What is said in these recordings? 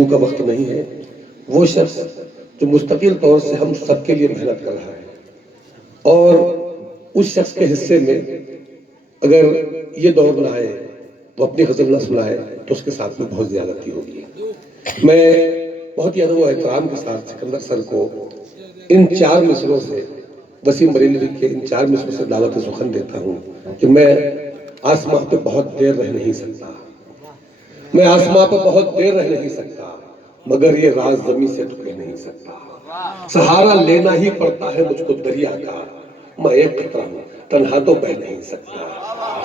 गुरु का वक्त नहीं है। वो शख्स जो मुस्तकिल तौर से हम सबके लिए मेहनत कर रहा है और उस शख्स के हिस्से में अगर ये दौर ना आए, वो अपनी गजल ना सुनाए, तो उसके साथ में बहुत ज्यादती होगी। मैं बहुत ही अदब व एहतराम के साथ सिकंदर सर को इन 4 मिसरों से, वसीम बरेली लिखे इन 4 मिसरों से दावत सुखन देता हूँ कि मैं आसमां पे बहुत देर रह नहीं सकता, मैं आसमां पे बहुत देर रह नहीं सकता, मगर ये राज जमी से तो कह नहीं सकता। सहारा लेना ही पड़ता है मुझको दरिया का, मैं एक कतरा हूँ तन्हा तो बह नहीं सकता।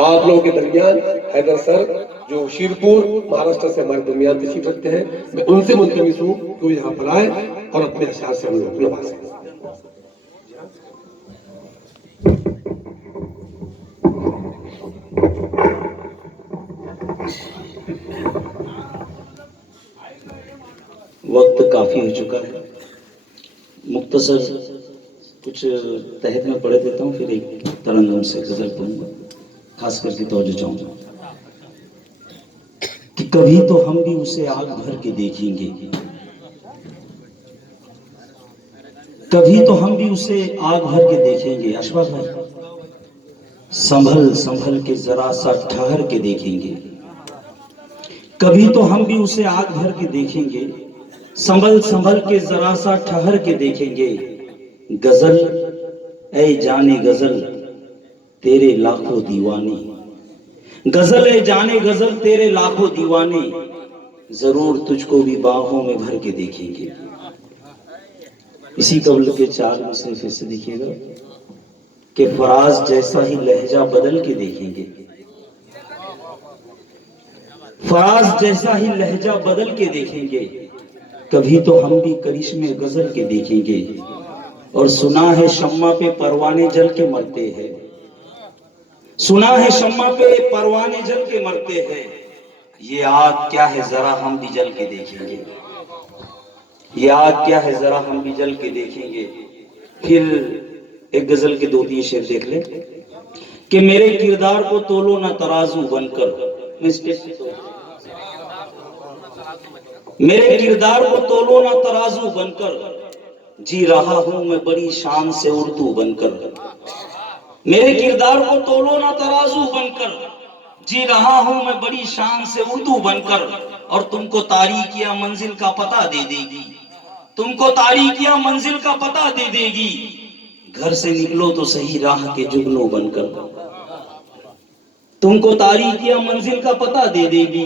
आप लोगों के दरमियान हैदर सर जो शीरपुर महाराष्ट्र से हमारे दरमियान तशरीफ रखते हैं, मैं उनसे मुल्तमिस हूँ कि वो यहाँ पर आए और अपने अशार से हम लोग को नवाजें। वक्त काफी हो चुका है, मुख्तसर कुछ तहत में पढ़ देता हूँ, फिर एक तरन्नुम से गजल पढ़ूंगा, खास करके तवज्जो चाहूंगा कि कभी तो हम भी उसे आग भर के देखेंगे, कभी तो हम भी उसे आग भर के देखेंगे। अशफाक भाई, संभल संभल के जरा सा ठहर के देखेंगे, कभी तो हम भी उसे आग भर के देखेंगे, संभल संभल के जरा सा ठहर के देखेंगे। गजल ऐ जाने गजल तेरे लाखों दीवाने, गजल ऐ जाने गजल तेरे लाखों दीवाने, जरूर तुझको भी बाहों में भर के देखेंगे। इसी कब्ल के 4 मिसरे फिर से देखिएगा कि फराज जैसा ही लहजा बदल के देखेंगे, फराज जैसा ही लहजा बदल के देखेंगे, कभी तो हम भी करिश्मे गजल के देखेंगे। और सुना है शम्मा पे परवाने जल के मरते हैं, सुना है शम्मा पे परवाने जल के मरते हैं, ये आग क्या है जरा हम भी जल के देखेंगे, ये आग क्या है जरा हम भी जल के देखेंगे। फिर एक गजल के 2-3 शेर देख ले कि मेरे किरदार को तोलो ना तराजू बनकर, मेरे किरदार को तोलो ना तराजू बनकर, जी रहा हूं मैं बड़ी शान से उर्दू बनकर। मेरे किरदार को तोलो ना तराजू बनकर, जी रहा हूं मैं बड़ी शान से उर्दू बनकर। और तुमको तारीकिया मंजिल का पता दे देगी, तुमको तारीकिया मंजिल का पता दे देगी, घर से निकलो तो सही राह के जुगनू बनकर। तुमको तारीकिया मंजिल का पता दे देगी,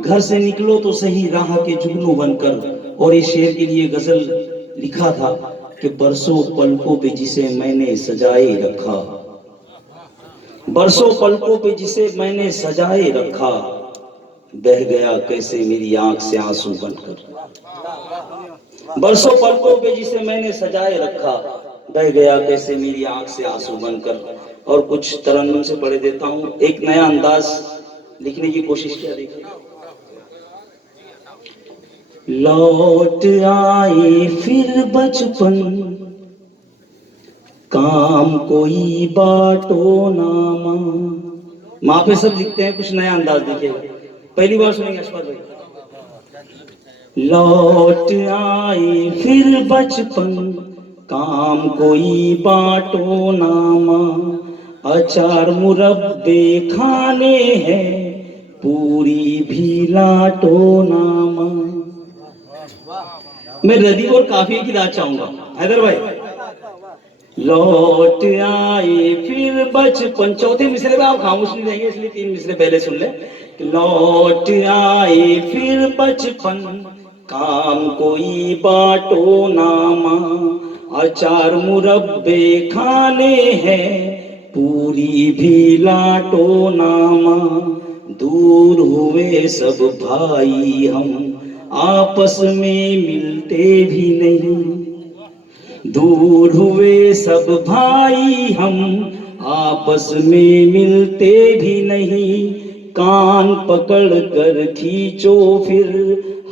घर से निकलो तो सही राह के जुगनू बनकर। और इस शेर के लिए गजल लिखा था कि बरसों पलकों पे जिसे मैंने सजाए रखा, बरसों पलकों पे जिसे मैंने सजाए रखा, बह गया कैसे मेरी आंख से आंसू बनकर। बरसों पलकों पे जिसे मैंने सजाए रखा, बह गया कैसे मेरी आंख से आंसू बनकर। और कुछ तरन्नुम से पढ़े देता हूँ, एक नया अंदाज लिखने की कोशिश किया, देखिए। लौट आए फिर बचपन, काम कोई बाटो नामा। माँ पे सब लिखते हैं, कुछ नया अंदाज देखिएगा, पहली बार सुनेंगे अशफाक भाई। लौट आए फिर बचपन, काम कोई बाटो नामा, अचार मुरब्बे खाने हैं, पूरी भी लाटो नामा। मैं रदीफ और काफिये की दाद चाहूंगा, हैदर भाई। लौट आए फिर बचपन, चौथे मिसरे में आप खामोश नहीं रहेंगे, इसलिए 3 मिसरे पहले सुन ले। लौट आए फिर बचपन, काम कोई बाटो नामा, अचार मुरब्बे खाने हैं, पूरी भी लाटो नामा। दूर हुए सब भाई हम, आपस में मिलते भी नहीं, दूर हुए सब भाई हम, आपस में मिलते भी नहीं। कान पकड़ कर खींचो फिर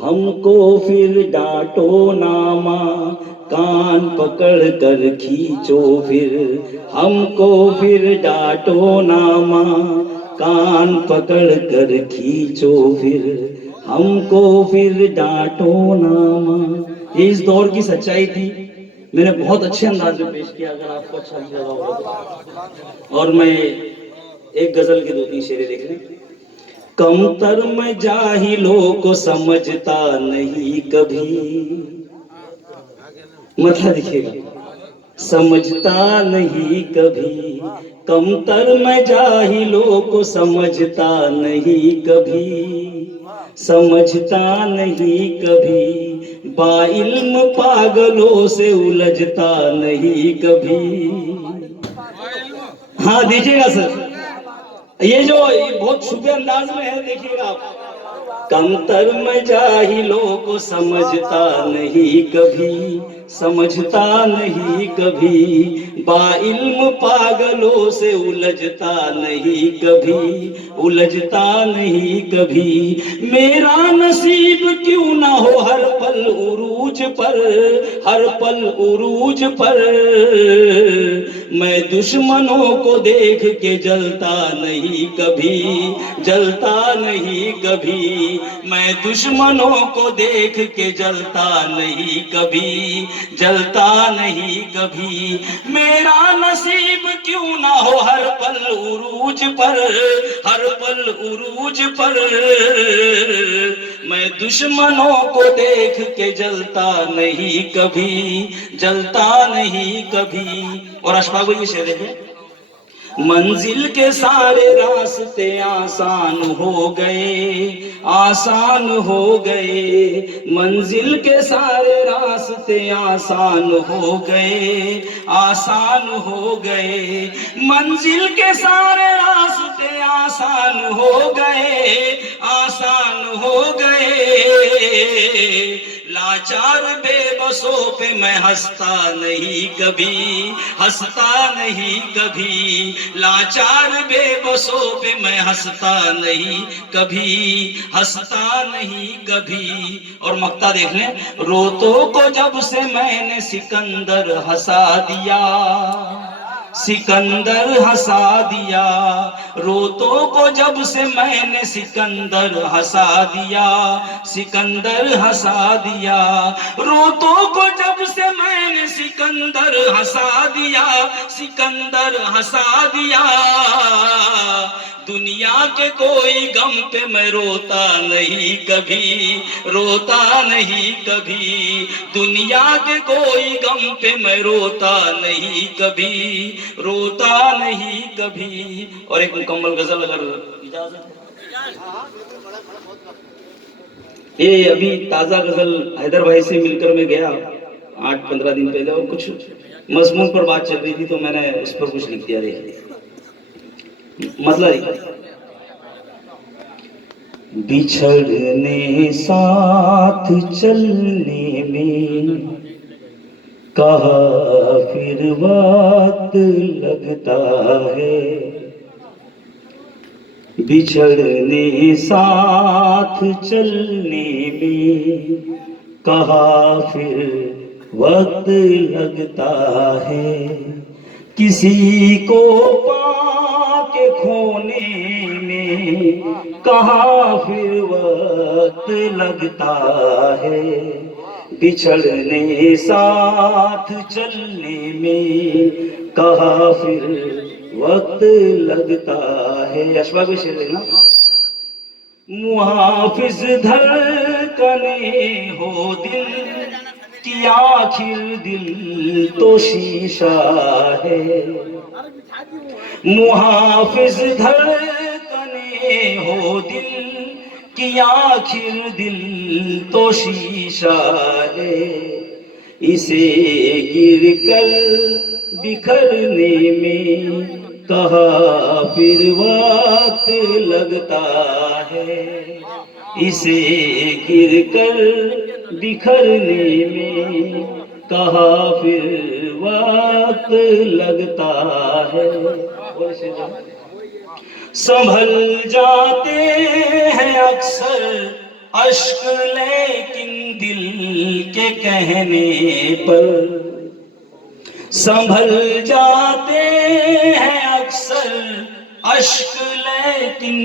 हमको, फिर डांटो नामा, कान पकड़ कर खींचो फिर हमको, फिर डांटो नामा, कान पकड़ कर खींचो फिर हमको फिर डांटो ना माँ। ये इस दौर की सच्चाई थी। मैंने बहुत अच्छे अंदाज में पेश किया, अगर आपको अच्छा नहीं लगा होगा तो। और मैं एक गजल के 2-3 शेरे देख लें। कमतर मैं जाहिलों को समझता नहीं कभी, मतलब देखिएगा, समझता नहीं कभी। कमतर मैं जाहिलों को समझता नहीं कभी, समझता नहीं कभी। बाइल्म पागलों से उलझता नहीं कभी। हाँ देखिएगा सर, ये बहुत शुभ अंदाज में है, देखिएगा आप। कमतर में जाहिलों को समझता नहीं कभी, समझता नहीं कभी। बाइल्म पागलों से उलझता नहीं कभी, उलझता नहीं कभी। मेरा नसीब क्यों ना हो हर पल उरूज पर, हर पल उरूज पर। मैं दुश्मनों को देख के जलता नहीं कभी, जलता नहीं कभी। मैं दुश्मनों को देख के जलता नहीं कभी, जलता नहीं कभी। मेरा नसीब क्यों ना हो हर पल उरूज पर, हर पल उरूज पर। मैं दुश्मनों को देख के जलता नहीं कभी, जलता नहीं कभी। और अशफाक भाई ये शेर देखें। मंजिल के सारे रास्ते आसान हो गए, आसान हो गए। मंजिल के सारे रास्ते आसान हो गए, आसान हो गए। मंजिल के सारे रास्ते आसान हो गए, आसान हो गए। लाचार बेबसों पे मैं हंसता नहीं कभी, हंसता नहीं कभी। लाचार बेबसों पे मैं हंसता नहीं कभी, हंसता नहीं कभी। और मक्ता देख लें। रोतों को जब से मैंने सिकंदर हंसा दिया, सिकंदर हंसा दिया। रोतों को जब से मैंने सिकंदर हंसा दिया, सिकंदर हंसा दिया। रोतों को जब से मैंने सिकंदर हंसा दिया, सिकंदर हंसा दिया। दुनिया के कोई गम पे मैं रोता नहीं कभी, रोता नहीं कभी। दुनिया के कोई गम पे मैं रोता नहीं कभी, रोता नहीं कभी। और एक मुकम्मल गजल अगर इजाजत है। ये अभी ताजा गजल हैदर भाई से मिलकर मैं गया 8-15 दिन पहले, और कुछ मजमून पर बात चल रही थी तो मैंने उस पर कुछ लिख दिया। देखिए मतलब, बिछड़ने साथ चलने में कहा फिर वक्त लगता है। बिछड़ने साथ चलने में कहा फिर वक्त लगता है। किसी को पाके खोने में कहा फिर वक्त लगता है। बिछड़ने साथ चलने में कहा फिर वक्त लगता है। अशफाक भी शेर लेना। मुहाफिज धड़कने हो दिल कि आखिर दिल तो शीशा है। मुहाफिज धड़कने हो दिल कि आखिर दिल तो शीशा है। इसे गिर कर बिखरने में कहा फिर वक्त लगता है। इसे गिर कर बिखरने में कहा फिर वक्त लगता है। संभल जाते हैं अक्सर अश्क लेकिन दिल के कहने पर। संभल जाते हैं अक्सर अश्क लेकिन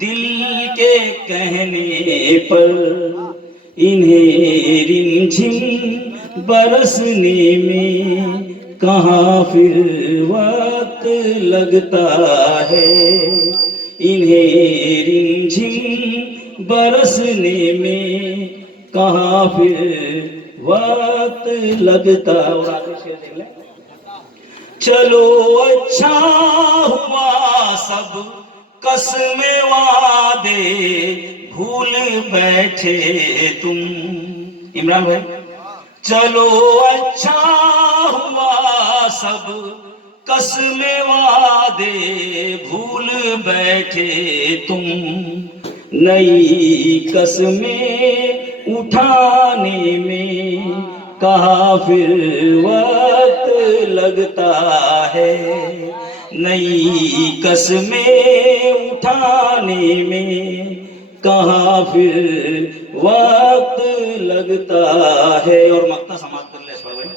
दिल के कहने पर इन्हें रिमझिम बरसने में कहाँ फिर वक्त लगता है। इन्हें रिमझिम बरसने में कहाँ फिर वक्त लगता। और आगे शेर देख लें। चलो अच्छा हुआ सब कसमें वादे भूल बैठे तुम। इमरान भाई, चलो अच्छा हुआ सब कसमें वादे भूल बैठे तुम। नई कसमें उठाने में कहाँ फिर वक्त लगता है। नई कसमें उठाने में कहाँ फिर वक्त लगता है। और मक्ता समाप्त कर ले इस पर भाई।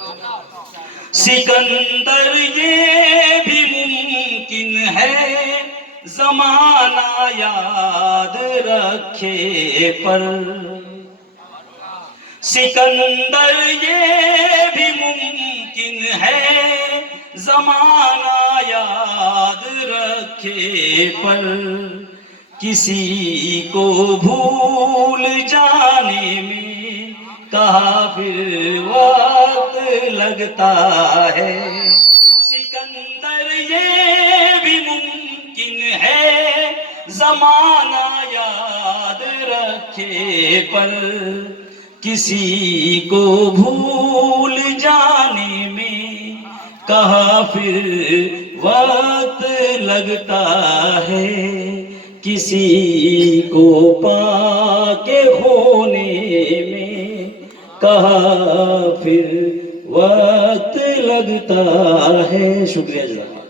सिकंदर ये भी मुमकिन है जमाना याद रखे पर। सिकंदर ये भी मुमकिन है जमाना याद रखे पर। किसी को भूल जाने में कहाँ फिर वक्त लगता है। सिकंदर ये भी मुमकिन है जमाना याद रखे पर। किसी को भूल जाने में कहाँ फिर वक्त लगता है। किसी को पाके खोने में कहाँ फिर वक्त लगता है। शुक्रिया जनाब।